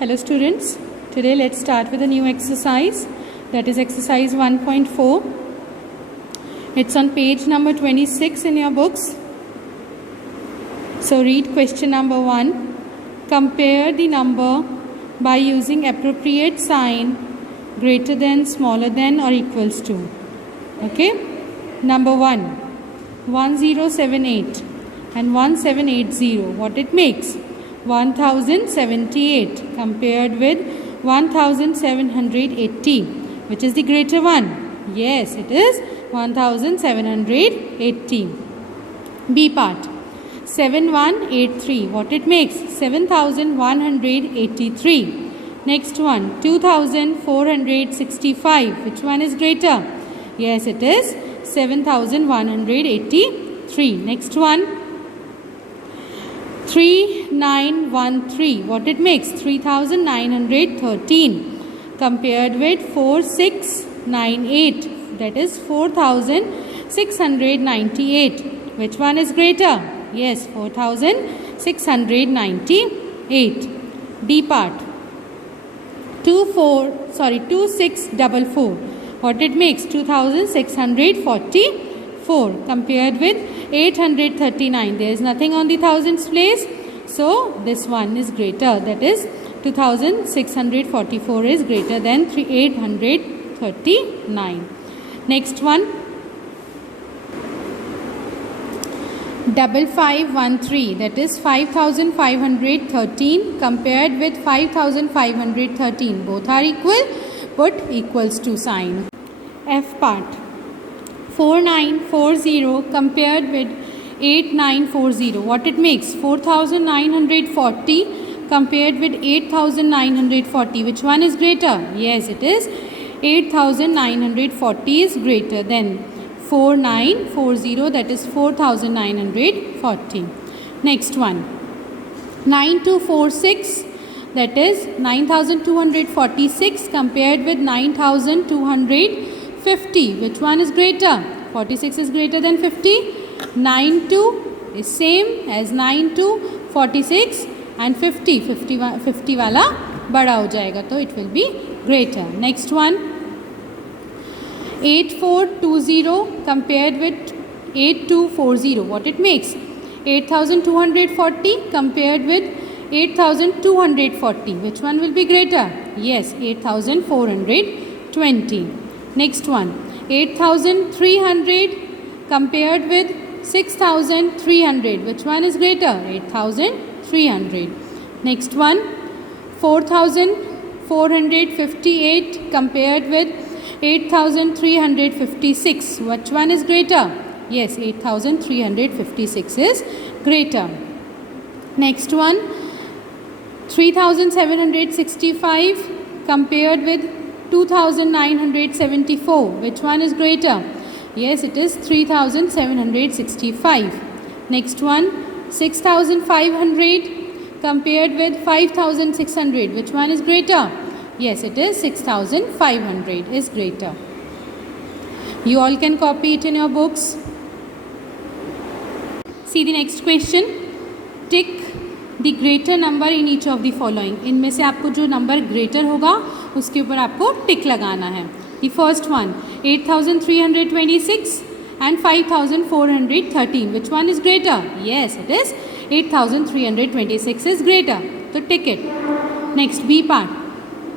Hello students, today let's start with a new exercise, that is exercise 1.4. It's on page number 26 in your books. So read question number 1. Compare the number by using appropriate sign greater than, smaller than or equals to. Okay, number 1, 1078 and 1780, what it makes? 1078 compared with 1780, which is the greater one? Yes, it is 1780. B part, 7183, what it makes? 7183. Next one, 2465, which one is greater? Yes, it is 7183. Next one, 3913, what it makes? 3913 compared with 4698, that is 4698. Which one is greater? Yes, 4698. D part, 2644, what it makes? 2644 compared with 839. There is nothing on the thousands place, so this one is greater, that is 2644 is greater than 839. Next one, 5513, that is 5513 compared with 5513. Both are equal, put equals to sign. F part, 4940 compared with 8940, what it makes? 4940 compared with 8940. Which one is greater? Yes, it is 8940 is greater than 4940, that is 4940. Next one, 9246, that is 9246 compared with 9250. Which one is greater? 46 is greater than 50. 92 is same as 92, 46 and 50. 50 वाला बड़ा हो जाएगा, तो it will be greater. Next one, 8420 compared with 8240. What it makes? 8240 compared with 8240. Which one will be greater? Yes, 8420. Next one, 8300 compared with 6300. Which one is greater? 8300. Next one, 4458 compared with 8356. Which one is greater? Yes, 8356 is greater. Next one, 3765 compared with 2974. Which one is greater? Yes, it is 3765. Next one, 6500 compared with 5600. Which one is greater? Yes, it is 6500 is greater. You all can copy it in your books. See the next question. Tick the greater number in each of the following. इनमें से आपको जो number greater होगा उसके ऊपर आपको टिक लगाना है. The first one, 8326 and 5413. Which one is greater? Yes, it is 8326 is greater. So tick it. Next, B part,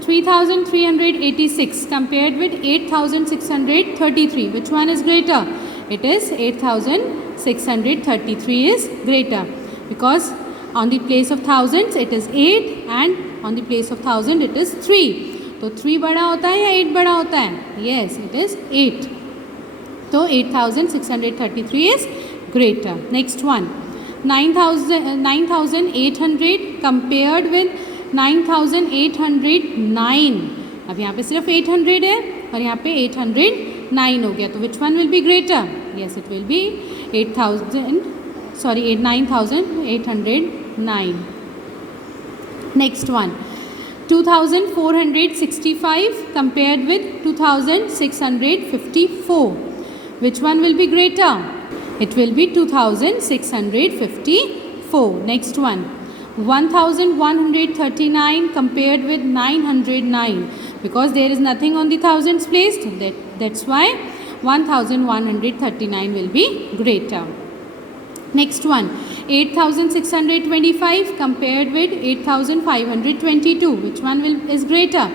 3386 compared with 8633. Which one is greater? It is 8633 is greater, because on the place of thousands it is 8 and on the place of thousand it is 3. तो 3 बड़ा होता है या 8 बड़ा होता है? Yes, it is 8. तो 8633 is greater. Next one, 9800 compared with 9809. अब यहाँ पे सिर्फ 800 है और यहाँ पे 809 हो गया, तो which one will be greater? Yes, it will be 9809. Next one, 2465 compared with 2654. Which one will be greater? It will be 2654. Next one, 1139 compared with 909, because there is nothing on the thousands placed, that's why 1139 will be greater. Next one, 8625 compared with 8522, which one is greater?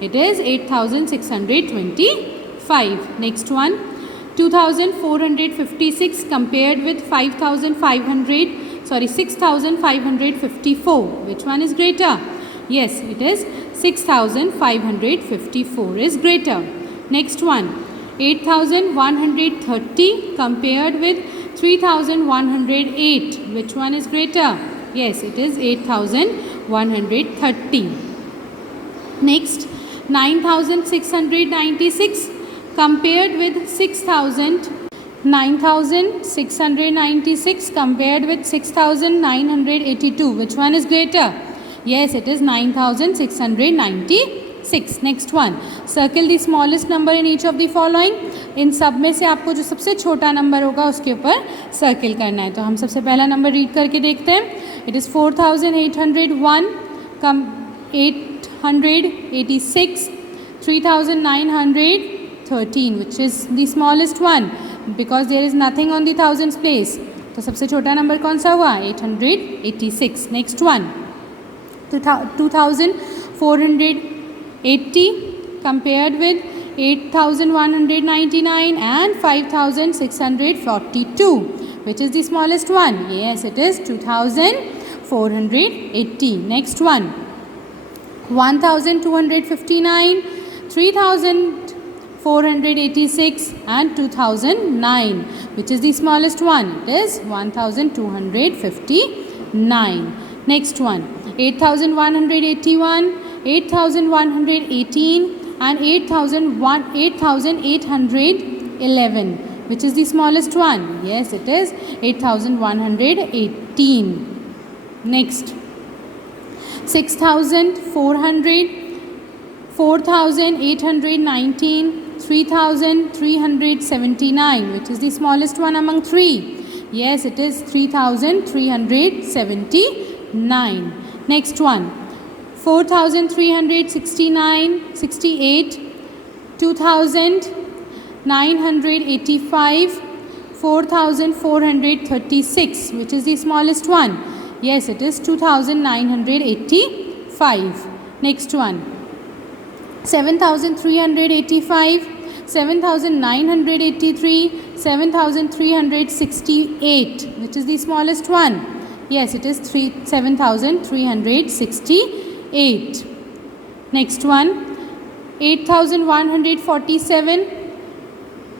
It is 8625. Next one, 2456 compared with 6554, which one is greater? Yes, it is 6554 is greater. Next one, 8130 compared with 3108, which one is greater? Yes, it is 8130. Next, 9696 compared with 9696 compared with 6982, which one is greater? Yes, it is 9696. Next one, circle the smallest number in each of the following. इन सब में से आपको जो सबसे छोटा number होगा उसके ऊपर सर्किल करना है. तो हम सबसे पहला नंबर रीड करके देखते हैं. It is 4801 come 886 3913, which is the smallest one because there is nothing on the thousands place. तो सबसे छोटा नंबर कौन सा हुआ? 886. Next one, 2480 compared with 8199 and 5642, which is the smallest one? Yes, it is 2480. Next one, 1259, 3486 and 2009, which is the smallest one? It is 1259. Next one, 8181, 8118 and 8811, which is the smallest one? Yes, it is 8118. Next, 6400, 4819, 3379, which is the smallest one among three? Yes, it is 3379. Next one, 4369, 68, 2985, 4436, which is the smallest one? Yes, it is 2985. Next one, 7385, 7983, 7368, which is the smallest one? Yes, it is 7368. Next one, 8147,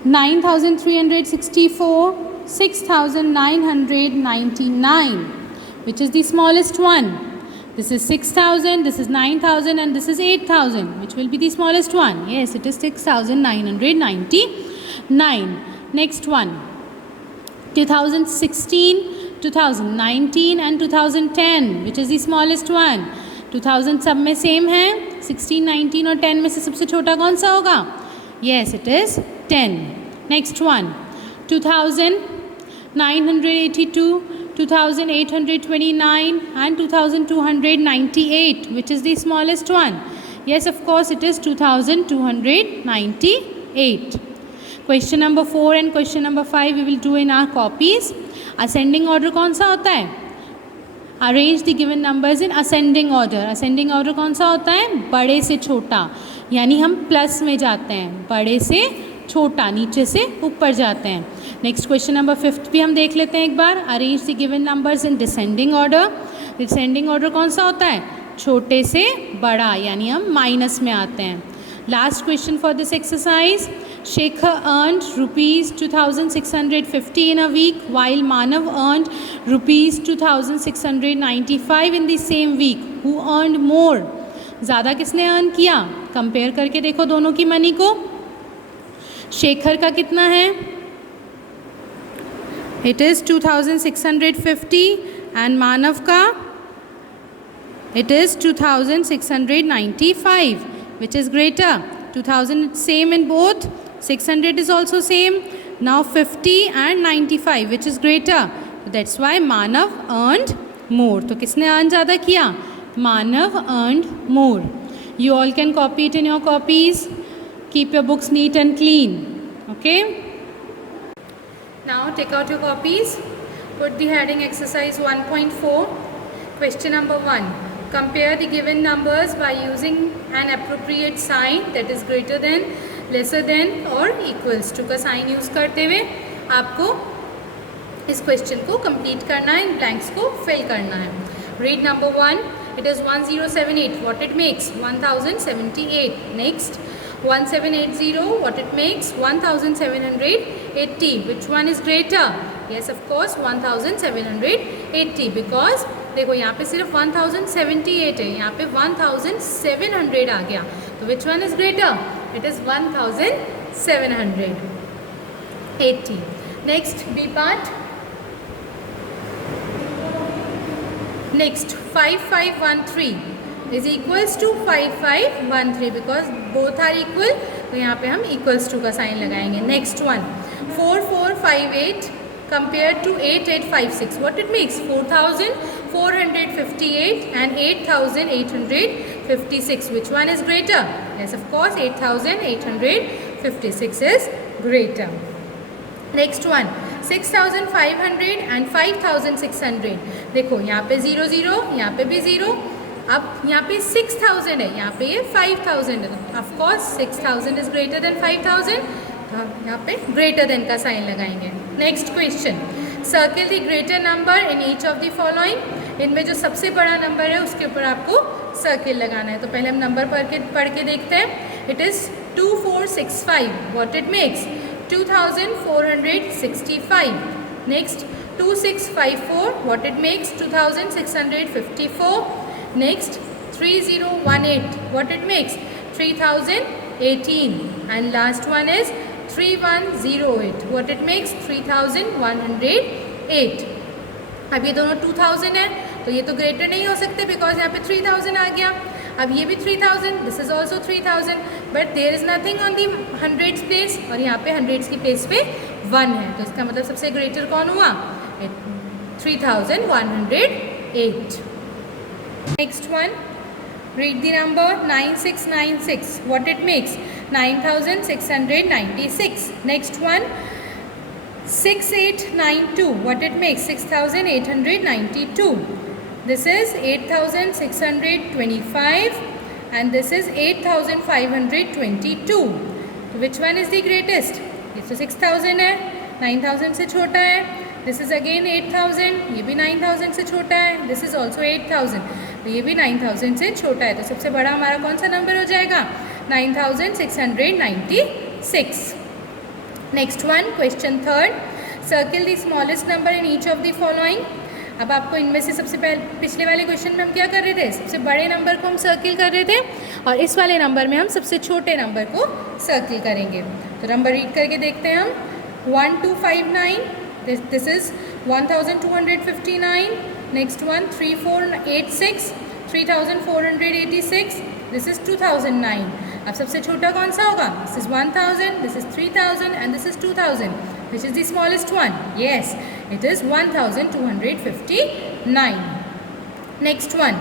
9364, 6999, which is the smallest one? This is 6000, this is 9000 and this is 8000. Which will be the smallest one? Yes, it is 6999. Next one, 2016, 2019 and 2010, which is the smallest one? 2000 सब में same है. 16, 19 और 10 में से सबसे छोटा कौन सा होगा? Yes, it is 10. Next one, 2982, 2829 and 2298, which is the smallest one? Yes, of course, it is 2298. Question number 4 and question number 5 we will do in our copies. Ascending order कौन सा होता है? Arrange the given numbers in ascending order. Ascending order कौन सा होता है? बड़े से छोटा, यानी हम प्लस में जाते हैं. बड़े से छोटा, नीचे से ऊपर जाते हैं. नेक्स्ट क्वेश्चन नंबर 5 भी हम देख लेते हैं एक बार. Arrange the given numbers in descending order. Descending order कौन सा होता है? छोटे से बड़ा, यानी हम माइनस में आते हैं. Last question for this exercise. Shekhar earned rupees 2650 in a week while Manav earned rupees 2695 in the same week. Who earned more? ज़्यादा किसने अर्न किया? कंपेयर करके देखो दोनों की मनी को. शेखर का कितना है? It is 2650 and Manav का it is 2695. Which is greater? 2000 is same in both. 600 is also same. Now 50 and 95, which is greater? That's why Manav earned more. तो किसने अर्न ज़्यादा किया? मानव earned more. You all can copy it in your copies. Keep your books neat and clean. Okay? Now take out your copies. Put the heading exercise 1.4. Question number 1. Compare the given numbers by using an appropriate sign, that is greater than, lesser than or equals to का sign use करते हुए आपको इस question को complete करना है, इन blanks को fill करना है. Read number 1. It is 1078. What it makes? 1078. Next. 1780. What it makes? 1780. Which one is greater? Yes, of course, 1780. Because देखो यहाँ पे सिर्फ 1078 है, यहाँ पे 1700 आ गया. तो which one is greater? It is 1780. Next, B part. Next, 5513 is equals to 5513 because both are equal. तो यहाँ पे हम equals to का साइन लगाएंगे. Next one, 4458 compared to 8856. What it makes? 4458 and 8856. Which one is greater? Yes, of course, 8856 is greater. Next one, 6500 and 5600. देखो यहाँ पे 0 0, यहाँ पे भी 0. अब यहाँ पे 6000 है, यहाँ पे ये 5000 है. Of course 6000 is greater than 5000. तो हम यहाँ पे greater than का साइन लगाएंगे. Next question, circle the greater number in each of the following. इनमें जो सबसे बड़ा नंबर है उसके ऊपर आपको सर्किल लगाना है. तो पहले हम नंबर पढ़ के देखते हैं. It is 2465. What it makes? 2465. Next, 2654. What it makes? 2654. Next, 3018. What it makes? 3018. And last one is 3108. What it makes? 3108. अब ये दोनों 2000 है तो ये तो ग्रेटर नहीं हो सकते बिकॉज यहाँ पे 3000 आ गया. अब ये भी 3000, this is also 3000, but there is nothing on the hundreds place और यहाँ पे हंड्रेड्स की प्लेस पे 1 है. तो इसका मतलब सबसे ग्रेटर कौन हुआ? 3108. Next one, read the number 9696. What it makes? 9696. Next one, 6892. What it makes? 6892. This is 8625 and this is 8522. So which one is the greatest? ये तो 6000 है, 9000 से छोटा है. This is again 8000, ये भी 9000 से छोटा है. This is also 8000, तो ये भी 9000 से छोटा है. तो सबसे बड़ा हमारा कौन सा नंबर हो जाएगा? 9696. Next one, question third, circle the smallest number in each of the following. अब आपको इनमें से सबसे पिछले वाले क्वेश्चन में हम क्या कर रहे थे? सबसे बड़े नंबर को हम सर्किल कर रहे थे और इस वाले नंबर में हम सबसे छोटे नंबर को सर्किल करेंगे. तो नंबर रीड करके देखते हैं हम. 1259, this is 1259. Next one, 3486, 3486. This is 2009. अब सबसे छोटा कौन सा होगा? This is 1000, this is 3000 and this is 2000. Which is the smallest one? Yes, it is 1259. Next one,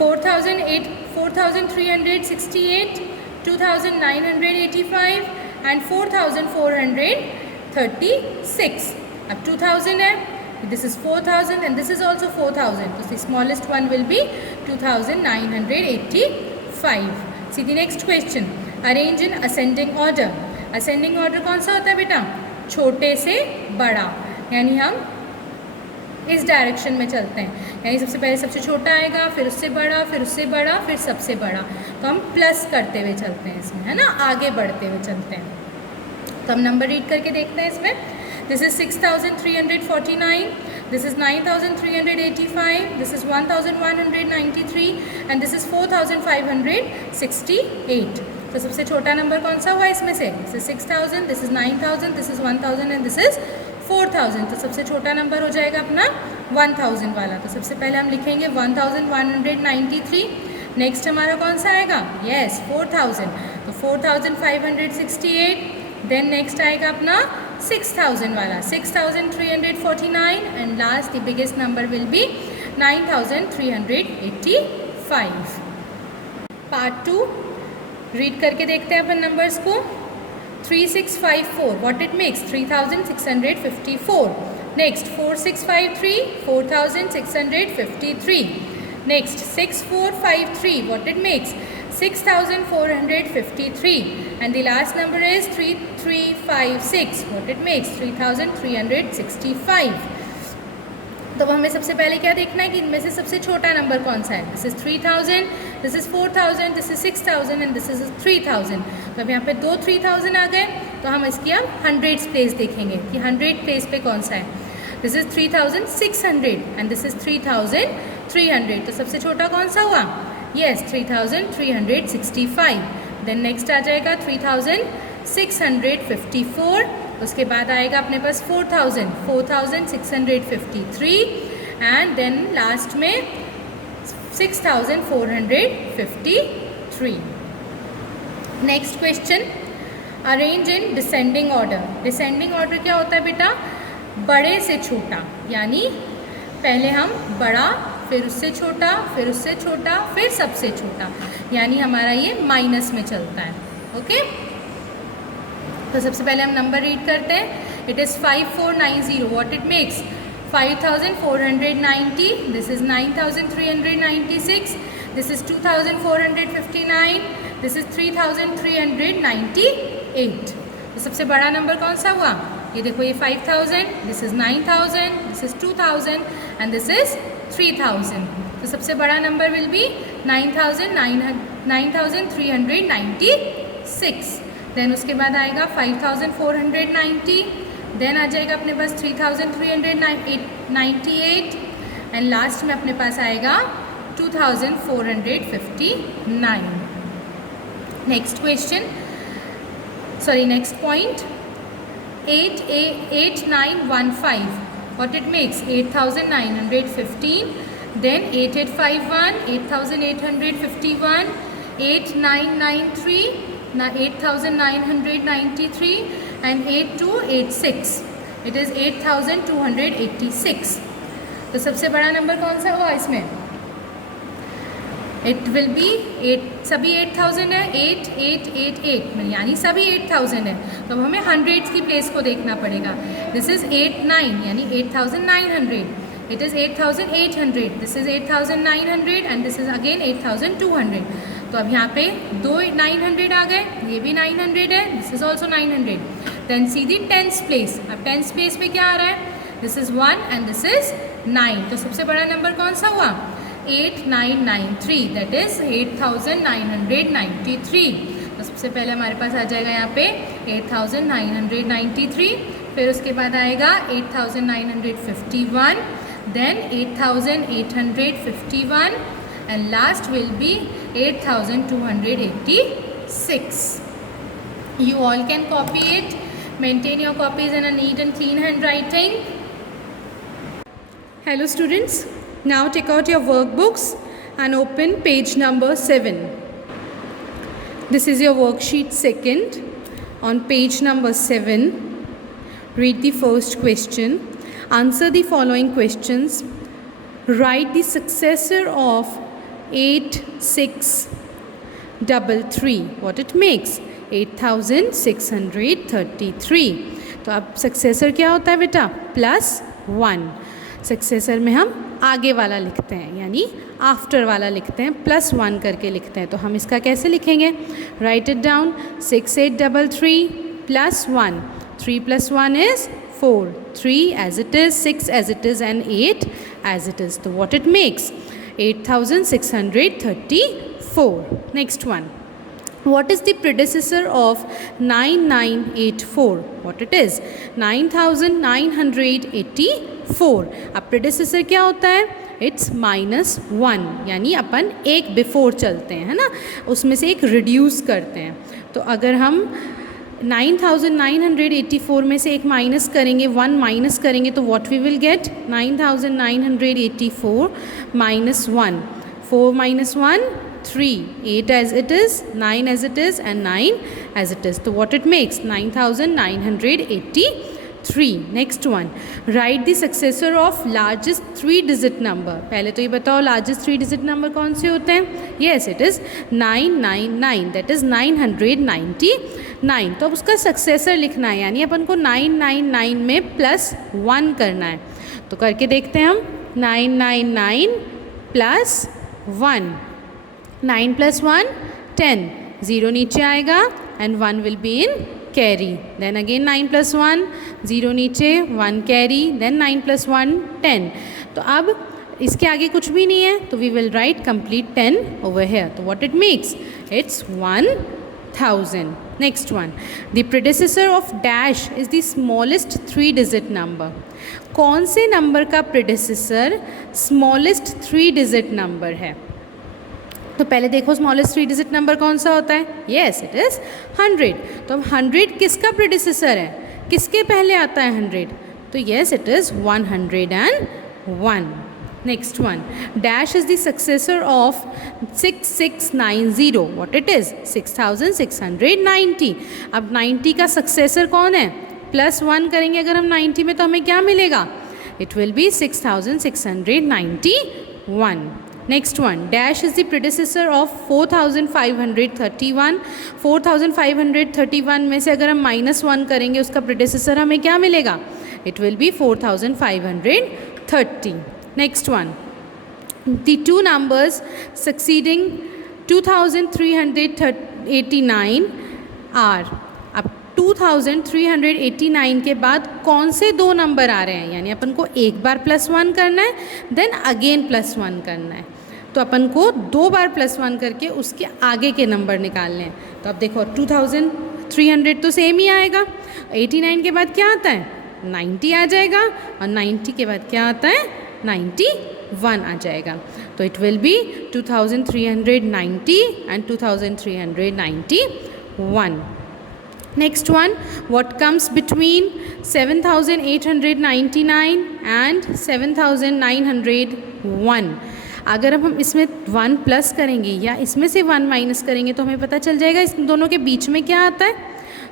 4368, 2985 and 4436. अब 2000 है, this is 4000 and this is also 4000. So the smallest one will be 2985. See the next question. Arrange in ascending order. Ascending order कौन सा होता है बेटा? छोटे से बड़ा, यानी हम इस डायरेक्शन में चलते हैं. यानी सबसे पहले सबसे छोटा आएगा, फिर उससे बड़ा, फिर उससे बड़ा, फिर सबसे बड़ा. तो हम प्लस करते हुए चलते हैं इसमें, है ना, आगे बढ़ते हुए चलते हैं. तो हम नंबर रीड करके देखते हैं इसमें. This is 6349, this is 9385, this is 1193 and this is 4568. तो सबसे छोटा नंबर कौन सा हुआ इसमें से? This is 6000, this is 9000, this is 1000 and this is 4000. तो सबसे छोटा नंबर हो जाएगा अपना 1000 वाला. तो सबसे पहले हम लिखेंगे 1193. नेक्स्ट हमारा कौन सा आएगा? यस, 4000. तो 4568. देन नेक्स्ट आएगा अपना 6000 वाला 6349 and last the biggest number will be 9385. Part 2 read करके देखते हैं अपन नंबर्स को. 3654 what it makes 3654. Next 4653 4653. Next 6453 what it makes 6453 and the last number is 3356 what it makes 3365. तो हमें सबसे पहले क्या देखना है कि इनमें से सबसे छोटा नंबर कौन सा है. This is 3000, this is 4000, this is 6000 and this is 3000. तो अब यहाँ पे दो 3000 आ गए तो हम इसकी अब 100 प्लेस देखेंगे कि 100 प्लेस पे कौन सा है. This is 3600 and this is 3300. तो सबसे छोटा कौन सा हुआ. Yes, 3365. देन नेक्स्ट आ जाएगा 3654. उसके बाद आएगा अपने पास 4653 एंड देन लास्ट में 6453. Next question, arrange in descending order. Descending order क्या होता है बेटा. बड़े से छोटा, यानी पहले हम बड़ा, फिर उससे छोटा, फिर उससे छोटा, फिर सबसे छोटा, यानी हमारा ये माइनस में चलता है. ओके, तो सबसे पहले हम नंबर रीड करते हैं. It is 5490. What it makes 5490. This is 9396. This is 2459. This is 3398. तो सबसे बड़ा नंबर कौन सा हुआ. ये देखो, ये 5000, this is 9000, this is 2000 and this is 3000. तो सबसे बड़ा नंबर विल बी 9396. देन उसके बाद आएगा 5490. देन आ जाएगा अपने पास 3398 एंड लास्ट में अपने पास आएगा 2459. Next question, sorry next point, 8915. What it makes 8915. Then 8851, 8851, 8993, 8993 and 8286. It is 8286. तो सबसे बड़ा नंबर कौन सा हुआ इसमें. It will B 8. सभी 8000 है. 8888 यानी सभी 8000 है. तो अब हमें हंड्रेड्स की प्लेस को देखना पड़ेगा. दिस इज 89 यानी 8900. It is 8800. This is 8900 and this is again 8200. तो अब यहाँ पे दो 900 आ गए. ये भी 900 है. This is also 900. Then see the tens place. अब टेंस प्लेस पे क्या आ रहा है. This is 1 and this is 9. तो सबसे बड़ा नंबर कौन सा हुआ 8993. That is 8993. तो सबसे पहले हमारे पास आ जाएगा यहाँ पे 8993. फिर उसके बाद आएगा 8951, then 8851 and last will be 8286. You all can copy it. Maintain your copies in a neat and clean handwriting. Hello students. Now take out your workbooks and open page number 7. This is your worksheet 2nd. On page number 7, read the first question. Answer the following questions. Write the successor of 8633. What it makes 8633. तो अब successor क्या होता है बेटा +1. Successor में हम आगे वाला लिखते हैं यानी आफ्टर वाला लिखते हैं, +1 करके लिखते हैं. तो हम इसका कैसे लिखेंगे. Right it down. 6833 +1. 3 + 1 is 4. 3 as it is, 6 as it is and 8 as it is. So what it makes 8634. Next one. What is the predecessor of 9984? What it is 9984. अब predecessor क्या होता है. इट्स -1 यानी अपन एक बिफोर चलते हैं, है ना, उसमें से एक रिड्यूस करते हैं. तो अगर हम 9984 में से एक माइनस करेंगे, 1 माइनस करेंगे तो what we will get 9984 -1. 4 - 1 3. 8 as it is, 9 as it is and 9 as it is. So what it makes 9984. 3. Next one, write the successor of largest 3-digit number. पहले तो ये बताओ largest 3-digit number कौन से होते हैं? Yes, it is 999, that is 999. तो अब उसका successor लिखना है, यानी अपन को 999 में +1 करना है. तो करके देखते हैं हम. 999 + 1, 9 + 1 10, 0 नीचे आएगा and 1 will be in carry. Then again 9 + 1, 0 नीचे, 1 carry, then 9 + 1 10. तो अब इसके आगे कुछ भी नहीं है, तो we will write complete 10 over here. तो what it makes? It's 1000. Next one, the predecessor of dash is the smallest 3-digit number. कौन से नंबर का predecessor smallest 3-digit number है? तो पहले देखो स्मॉलेस्ट 3-digit नंबर कौन सा होता है? Yes, it is 100. तो अब 100 किसका प्रेडिसेसर है? किसके पहले आता है 100? तो yes, it is 101. Next one, dash is the successor of 6690. What it is? 6690. अब 90 का सक्सेसर कौन है? +1 करेंगे अगर हम 90 में, तो हमें क्या मिलेगा? It will B 6691. Next one, dash is the predecessor of 4531. 4531 में से अगर हम -1 करेंगे, उसका predecessor हमें क्या मिलेगा? It will be 4530. Next one, the two numbers succeeding 2389 are. अब 2389 के बाद कौन से दो नंबर आ रहे हैं? यानी अपन को एक बार +1 करना है, देन अगेन +1 करना है. तो अपन को 2 बार +1 करके उसके आगे के नंबर निकालने हैं. तो अब देखो 2300 तो सेम ही आएगा. 89 के बाद क्या आता है? 90 आ जाएगा, और 90 के बाद क्या आता है? 91 आ जाएगा. तो it will B 2390 and 2391. Next one, what comes between 7899 and 7901? अगर हम इसमें 1 प्लस करेंगे या इसमें से 1 माइनस करेंगे, तो हमें पता चल जाएगा इस दोनों के बीच में क्या आता है.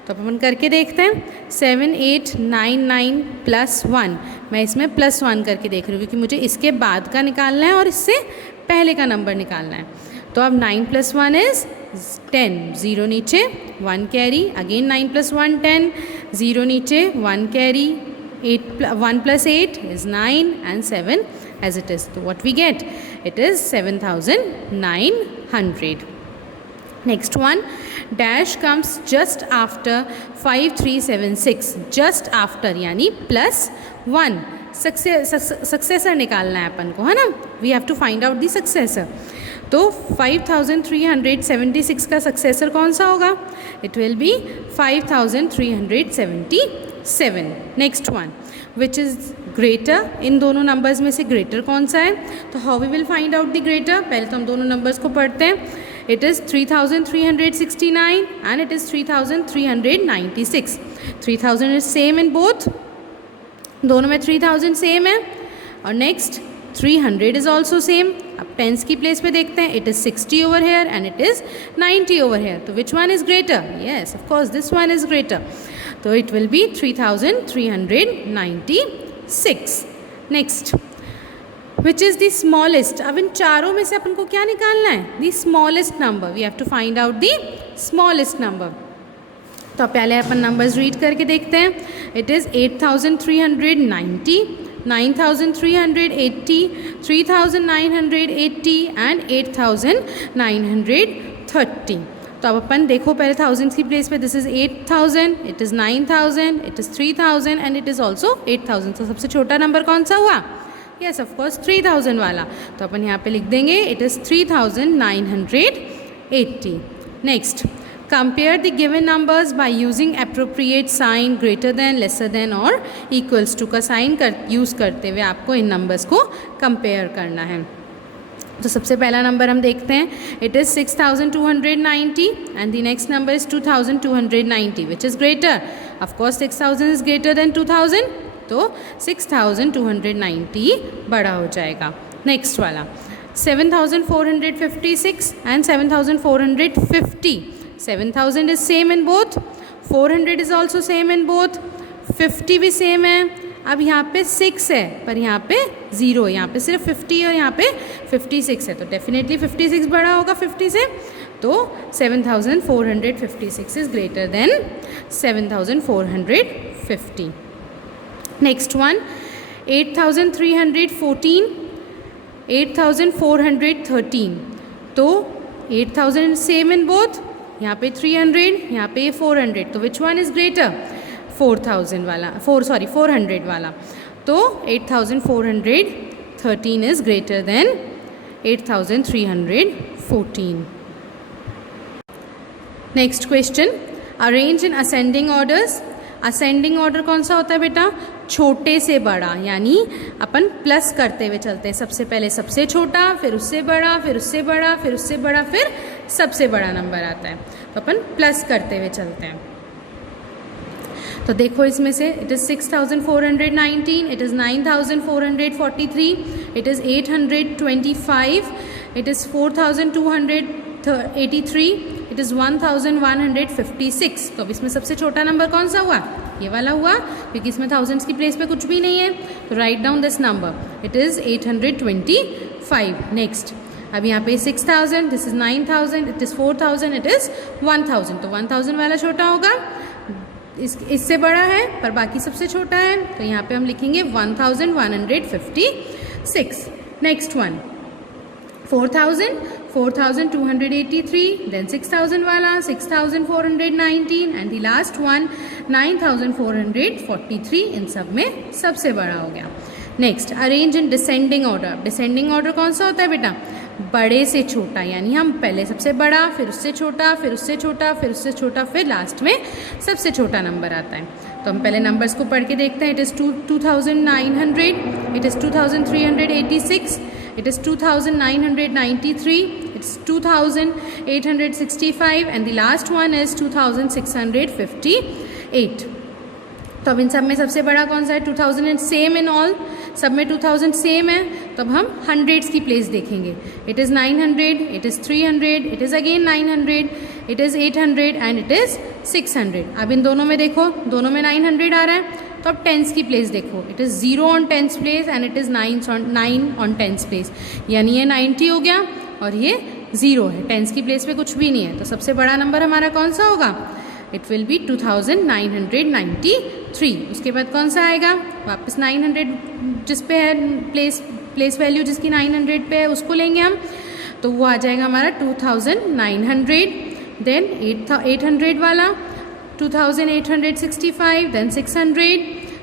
तो अपन करके देखते हैं. 7899 + 1. मैं इसमें +1 करके देख रही हूँ, क्योंकि मुझे इसके बाद का निकालना है और इससे पहले का नंबर निकालना है. तो अब 9 + 1 इज़ 10, 0 नीचे, 1 कैरी, अगेन 9 + 1 10, 0 नीचे, 1 carry, 1 + 8 is 9 and 7 as it is. So what we get? It is 7900. Next one, dash comes just after 5376. Just after यानी +1. सक्सेसर निकालना है अपन को, है ना? We have to find out the successor. तो 5376 का सक्सेसर कौन सा होगा? It will be 5377. Next one, which is greater? इन दोनों नंबर्स में से ग्रेटर कौन सा है? तो how we will find out the greater? पहले तो हम दोनों नंबर्स को पढ़ते हैं. It is 3369 and it is 3396. 3000 is same in both, दोनों में 3000 सेम है. और नेक्स्ट 300 इज़ ऑल्सो सेम. अब टेंस की प्लेस पे देखते हैं. It is 60 over here and it is 90 over here. तो which one is greater? Yes, of course this one is greater. तो it will be 3396. Next, which is the smallest? अब इन चारों में से अपन को क्या निकालना है? The smallest number. We have to find out the smallest number. तो पहले अपन नंबर्स रीड करके देखते हैं. It is 8390, 9380, 3980 and 8930. तो अब अपन देखो पहले थाउजेंड्स की प्लेस पे. This is 8000, it is 9000, it is 3000 and it is also 8000. तो सबसे छोटा नंबर कौन सा हुआ? यस, ऑफ कोर्स 3000 वाला. तो अपन यहाँ पे लिख देंगे it is 3980. Next, compare the given numbers by using appropriate sign greater than, lesser than और equals to का साइन यूज़ करते हुए आपको इन नंबर्स को कंपेयर करना है. तो सबसे पहला नंबर हम देखते हैं. It is 6290 and the next number is 2290. Which is greater? Of course 6000 is greater than 2000, तो 6290 बड़ा हो जाएगा. नेक्स्ट वाला 7456 and 7450. 7000 is same in both, 400 is also same in both, 50 भी सेम है। अब यहाँ पे 6 है पर यहाँ पे 0 है, यहाँ पे सिर्फ 50 और यहाँ पे 56 है, तो डेफिनेटली 56 बड़ा होगा 50 से, तो 7456 is greater than 7450। Next one 8314, 8413, तो 8000 सेम इन बोथ, यहाँ पे 300, यहाँ पे 400, तो विच वन इज ग्रेटर? 400 वाला, 400 वाला, तो 8413 is greater than 8314। Next question, arrange in ascending orders. Ascending order कौन सा होता है बेटा? छोटे से बड़ा, यानी अपन प्लस करते हुए चलते हैं, सबसे पहले सबसे छोटा, फिर उससे बड़ा, फिर उससे बड़ा, फिर उससे बड़ा, फिर सबसे बड़ा नंबर आता है, तो अपन प्लस करते हुए चलते हैं। तो देखो इसमें से it is 6419, it is 9443, it is 825, it is 4283, it is 1156। तो अब इसमें सबसे छोटा नंबर कौन सा हुआ? ये वाला हुआ, क्योंकि इसमें थाउजेंड्स की प्लेस पे कुछ भी नहीं है, तो write down this number, it is 825। Next, अब यहाँ पे 6000, this is 9000, it is 4000, it is 1000, तो 1000 वाला छोटा होगा, इससे बड़ा है पर बाकी सबसे छोटा है, तो यहाँ पे हम लिखेंगे 1156। नेक्स्ट वन 4000, 4283, देन 6000 वाला 6419, एंड द लास्ट वन 9443, इन सब में सबसे बड़ा हो गया। Next, arrange in descending order. Descending order कौन सा होता है बेटा? बड़े से छोटा, यानी हम पहले सबसे बड़ा, फिर उससे छोटा, फिर उससे छोटा, फिर उससे छोटा, फिर लास्ट में सबसे छोटा नंबर आता है। तो हम पहले नंबर्स को पढ़ के देखते हैं। It is 2900, it is 2386, it is 2993, it's 2865, and the last one is 2658। तो अब इन सब में सबसे बड़ा कौन सा है? 2000 सेम इन ऑल, सब में 2000 सेम है, तो अब हम हंड्रेड्स की प्लेस देखेंगे। It is 900, it is 300, it is again 900, it is 800 and it is 600। अब इन दोनों में देखो, दोनों में 900 आ रहा है, तो अब टेंस की प्लेस देखो, it is 0 on tens place and it is 9 on tens place, यानी ये 90 हो गया और ये 0 है, टेंस की प्लेस पे कुछ भी नहीं है, तो सबसे बड़ा नंबर हमारा कौन सा होगा? It will B 2993। उसके बाद कौन सा आएगा? वापस 900 जिस पे है प्लेस वैल्यू जिसकी 900 पे है उसको लेंगे हम, तो वो आ जाएगा हमारा 2900, देन 800 वाला 2865, then 600,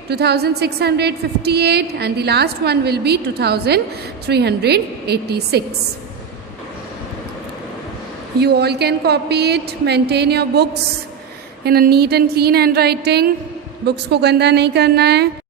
2658, and the last one will be 2386. You all can copy it, maintain your books in a neat and clean handwriting. Books को गंदा नहीं करना है।